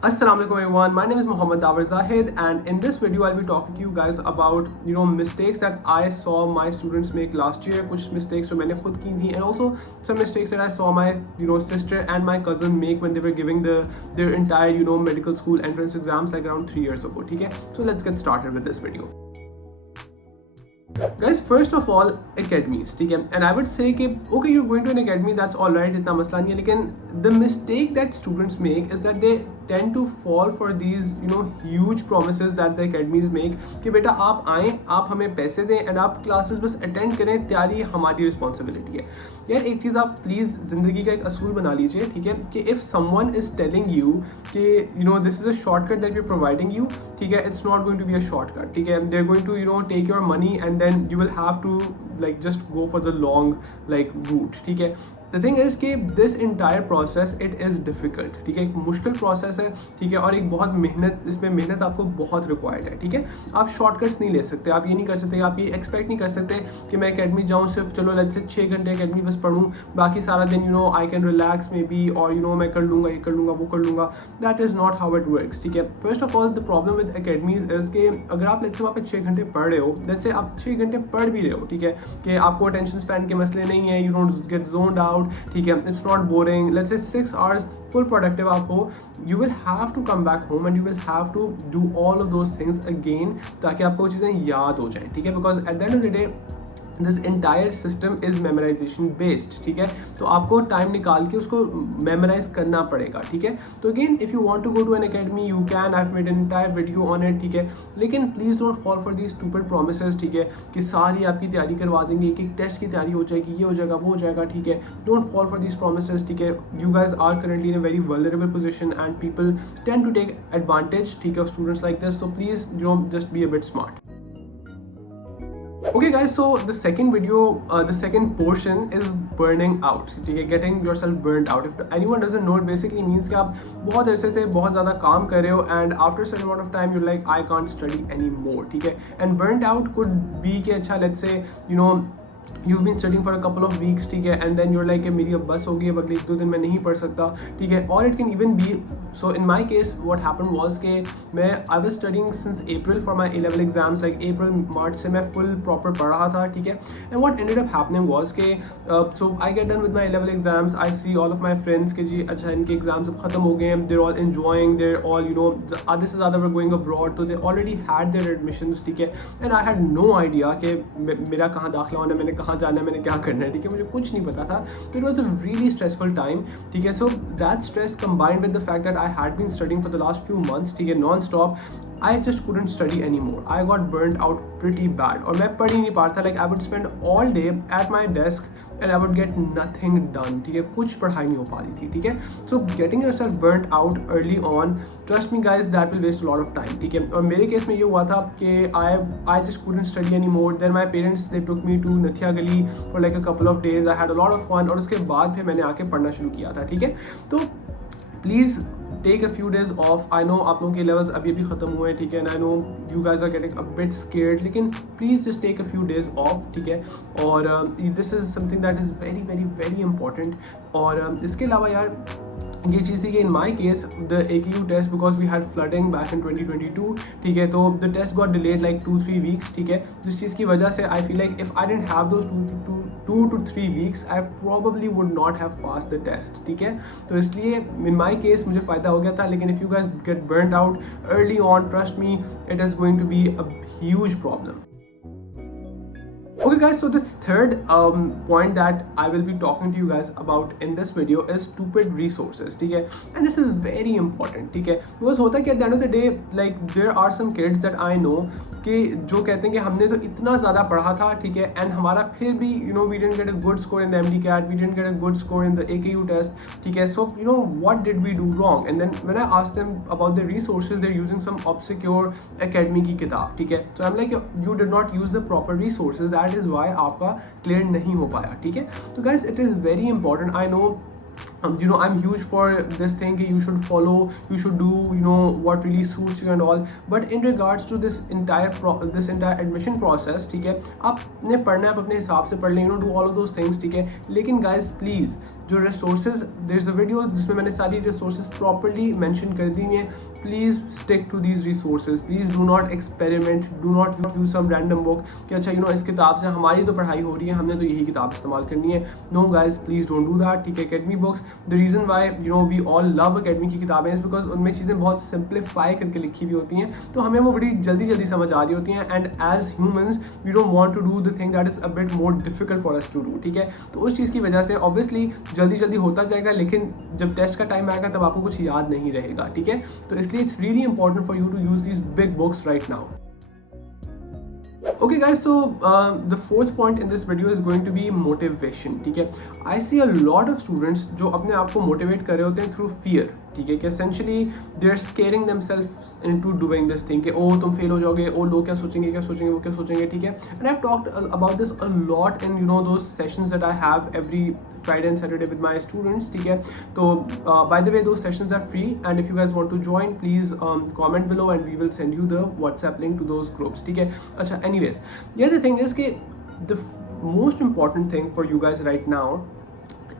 Assalamu alaikum everyone, my name is Muhammad Dawar Zahid, and in this video I'll be talking to you guys about mistakes that I saw my students make last year, कुछ mistakes जो मैंने खुद की थी, and also some mistakes that I saw my sister and my cousin make when they were giving their entire medical school entrance exams like around 3 years ago. ठीक है, so let's get started with this video. Guys, first of all, academies, ठीक है, and I would say कि okay, you're going to an academy, that's all right, इतना मसला नहीं है, लेकिन the mistake that students make is that they tend to fall for these huge promises that the academies make कि बेटा आप आएँ, आप हमें पैसे दें and आप classes बस attend करें, तैयारी हमारी responsibility है. यार एक चीज़ आप प्लीज़ ज़िंदगी का एक असूल बना लीजिए, ठीक है, कि if someone is telling you कि this is a shortcut that we're providing you, ठीक है, it's not going to be a shortcut, ठीक है, they're going to take your money and then you will have to like just go for the long like route, ठीक है. The thing is कि this entire process it is difficult, ठीक है, एक मुश्किल process है, ठीक है, और एक बहुत मेहनत, इसमें मेहनत आपको बहुत required है, ठीक है. आप shortcuts नहीं ले सकते, आप ये नहीं कर सकते, आप ये expect नहीं कर सकते कि मैं academy जाऊँ सिर्फ चलो let's say 6 घंटे academy बस पढ़ूँ, बाकी सारा दिन I can relax maybe, और मैं कर लूँगा, ये कर लूँगा, वो कर लूँगा. That is not how it works, ठीक है. First of all, the problem with academies is कि अगर आप let's say वहाँ पे 6 घंटे पढ़ रहे हो, let's say आप 6 घंटे पढ़ भी रहे हो, ठीक है, कि आपको attention span के मसले नहीं है, you don't get zoned out, ठीक है, it's not boring, let's say 6 hours full productive आप हो, you will have to come back home and you will have to do all of those things again ताकि आपको वो चीज़ें याद हो जाएं, ठीक है, because at the end of the day this entire system is memorisation based, ठीक है, तो आपको टाइम निकाल के उसको मेमोराइज करना पड़ेगा, ठीक है. तो again if you want to go to an academy you can, I have made an entire video on it, ठीक है, लेकिन please don't fall for the stupid promises, ठीक है, कि सारी आपकी तैयारी करवा देंगे, एक एक टेस्ट की तैयारी हो जाएगी, ये हो जाएगा, वो हो जाएगा, ठीक है. Don't fall for this promises, ठीक है. You guys are currently in a very vulnerable position and people tend to take advantage, ठीक है, of students like this, so please just be a bit smart. Okay guys, so the second video, the second portion is burning out, ठीक है, getting yourself burned out. If anyone doesn't know, it basically means कि आप बहुत अरसे से बहुत ज़्यादा काम कर रहे हो and after a certain amount of time you're like I can't study anymore, ठीक है. And burnt out could be कि अच्छा let's say you've been studying for a couple of weeks, ठीक है, and then you're like कि मेरी अब बस हो गई, अब अगले 1-2 दिन मैं नहीं पढ़ सकता, ठीक है. Or it can even be, so in my case what happened was कि मैं I was studying since April for my A-level exams, like April March से मैं full proper पढ़ रहा था, ठीक है. And what ended up happening was कि so I get done with my A-level exams, I see all of my friends कि जी अच्छा इनके exams अब ख़त्म हो गए हैं, they're all enjoying, they're all आधे से ज़्यादा were going abroad, तो they already had their admissions, ठीक है, and I had no idea कि मेरा कहाँ दाखिला होना है, मैंने कहाँ जाना है, मैंने क्या करना है, ठीक है, मुझे कुछ नहीं पता था. तो it was a really stressful time, ठीक है. So that stress combined with the fact that I had been studying for the last few months, ठीक है, non stop, I just couldn't study anymore. I got burnt out pretty bad. और मैं पढ़ ही नहीं पा रहा था. Like I would spend all day at my desk and I would get nothing done. ठीक है, कुछ पढ़ाई नहीं हो पा रही थी, ठीक है. So getting yourself burnt out early on, trust me guys, that will waste a lot of time, ठीक है. और मेरे केस में ये हुआ था कि I just couldn't study anymore. Then my parents they took me to नथिया गली for like a couple of days. I had a lot of fun. और उसके बाद फिर मैंने आके पढ़ना शुरू किया था, ठीक है. तो please take a few days off. I know आप लोगों के levels अभी ख़त्म हुए हैं, ठीक है, and I know you guys are getting a bit scared, लेकिन please just take a few days off, ठीक है. और this is something that is very very very important. और इसके अलावा यार ये चीज़ थी कि in my case the AKU test because we had flooding back in 2022, ठीक है, तो the test got delayed like 2-3 weeks, ठीक है, जिस चीज़ की वजह से I feel like if I didn't have those 2 to 3 weeks I probably would not have pass the test, ठीक है. तो इसलिए इन माई केस मुझे फ़ायदा हो गया था, लेकिन if you guys get burned out early on, trust me it is going to be a huge problem. Okay guys, so this third point that I will be talking to you guys about in this video is stupid resources, ठीक है, and this is very important, ठीक है, because होता है कि at the end of the day like there are some kids that I know कि जो कहते हैं कि हमने तो इतना ज़्यादा पढ़ा था, ठीक है, and हमारा फिर भी we didn't get a good score in the MDCAT, we didn't get a good score in the AKU test, ठीक है. So what did we do wrong? And then when I asked them about the resources, they're using some obscure academy की किताब, ठीक है. So I'm like you did not use the proper resources, that is why आपका clear नहीं हो पाया, ठीक है. तो guys it is very important. I know I'm huge for this thing you should follow, you should do what really suits you and all, but in regards to this entire admission process, ठीक है, आपने पढ़ना है, आप अपने हिसाब से पढ़ लें, do all of those things, ठीक है, लेकिन guys please जो resources, there is a video जिसमें मैंने सारी रिसोर्सेज प्रॉपरली मेंशन कर दी हैं. Please stick to these resources. Please do not experiment, do not use some random book कि अच्छा इस किताब से हमारी तो पढ़ाई हो रही है, हमने तो यही किताब इस्तेमाल करनी है. No guys, please don't do that. ठीक है, academy books, the reason why we all love academy की किताबें इज़ बिकॉज उनमें चीज़ें बहुत सिंप्लीफाई करके लिखी हुई होती हैं, तो हमें वो बड़ी जल्दी जल्दी समझ आ रही होती हैं. And as humans we don't want to do the thing that is a bit more difficult for us to do. ठीक है, तो उस चीज़ की वजह से ऑब्वियसली जल्दी जल्दी होता जाएगा, लेकिन जब टेस्ट का टाइम आएगा तब आपको कुछ याद नहीं रहेगा. ठीक है, तो इसलिए it's really important for you to use these big books right now. Okay guys, so the fourth point in this video is going to be motivation. ठीक है, I see a lot of students जो अपने आप को motivate कर रहे होते हैं through fear. ठीक है, कि essentially they are scaring themselves into doing this thing कि ओ तुम फेल हो जाओगे, ओ लोग क्या सोचेंगे वो क्या सोचेंगे. ठीक है, and I've talked about this a lot in those sessions that I have every Friday and Saturday with my students. ठीक है, तो by the way those sessions are free and if you guys want to join please comment below and we will send you the WhatsApp link to those groups. ठीक है, अच्छा anyways, yeah, the thing is कि the most important thing for you guys right now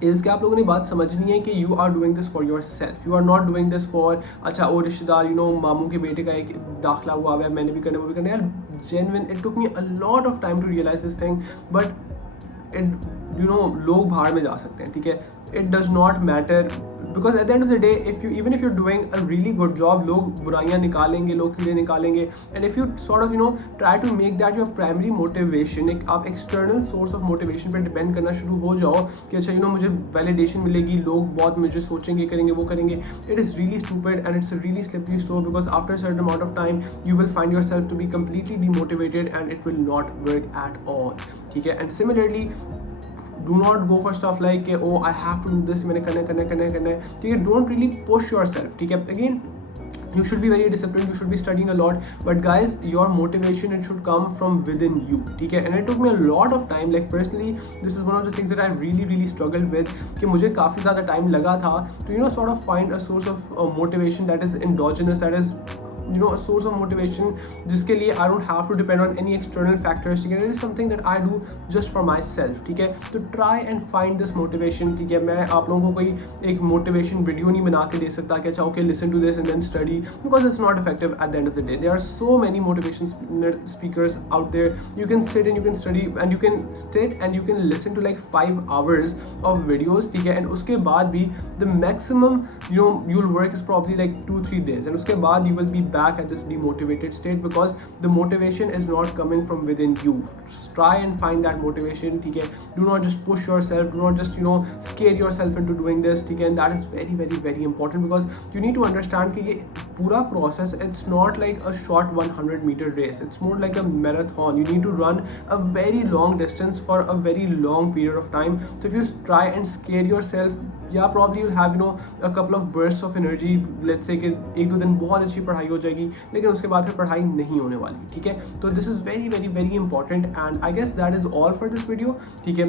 is कि आप लोगों ने बात समझनी है कि you are doing this for yourself. You are not doing this for अच्छा वो रिश्तेदार मामू के बेटे का एक दाखिला हुआ है, मैंने भी करना वो भी करना. यार genuine it took me a lot of time to realise this thing, but it लोग बाहर में जा सकते हैं. ठीक है, it does not matter because at the end of the day even if you doing a really good job, लोग बुराइयां निकालेंगे, लोग कीड़े निकालेंगे. And if you sort of try to make that your primary motivation, एक आप external source of motivation पर depend करना शुरू हो जाओ कि अच्छा मुझे वैलिडेशन मिलेगी, लोग बहुत मुझे सोचेंगे, करेंगे, वो करेंगे. It is really stupid and it's a really slippery slope because after certain amount of time you will find yourself to be completely demotivated and it will not work at all. ठीक है, and similarly do not go for stuff like oh I have to do this, मैंने करना है. ठीक है, don't really push yourself. ठीक है, again you should be very disciplined, you should be studying a lot, but guys your motivation it should come from within you. ठीक है, and it took me a lot of time, like personally this is one of the things that I really struggled with कि मुझे काफ़ी ज़्यादा time लगा था to sort of find a source of motivation that is endogenous, that is a source of motivation जिसके लिए I don't have to depend on any external factors. ठीक है, it is something that I do just for myself. ठीक है, तो try and find this motivation. ठीक है, मैं आप लोगों को कोई एक motivation video नहीं बना के दे सकता कि अच्छा okay listen to this and then study, because it's not effective at the end of the day. There are so many motivation speakers out there. You can sit and you can study and you can sit and you can listen to like 5 hours of videos. ठीक है, and उसके बाद भी the maximum you'll work is probably like 2-3 days, and उसके बाद you will be back at this demotivated state because the motivation is not coming from within you. Just try and find that motivation. ठीक है, do not just push yourself, do not just scare yourself into doing this. ठीक है, and that is very important because you need to understand कि ये पूरा process, it's not like a short 100-meter race, it's more like a marathon. You need to run a very long distance for a very long period of time. So if you try and scare yourself, yeah, probably you'll have a couple of bursts of energy. Let's say कि 1-2 दिन बहुत अच्छी पढ़ाई हो जाएगी, लेकिन उसके बाद फिर पढ़ाई नहीं होने वाली. ठीक है, तो this is very important and I guess that is all for this video. ठीक है,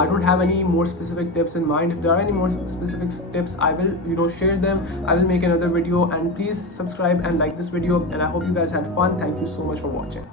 I don't have any more specific tips in mind. If there are any more specific tips, I will share them. I will make another video, and please subscribe and like this video, and I hope you guys had fun. Thank you so much for watching.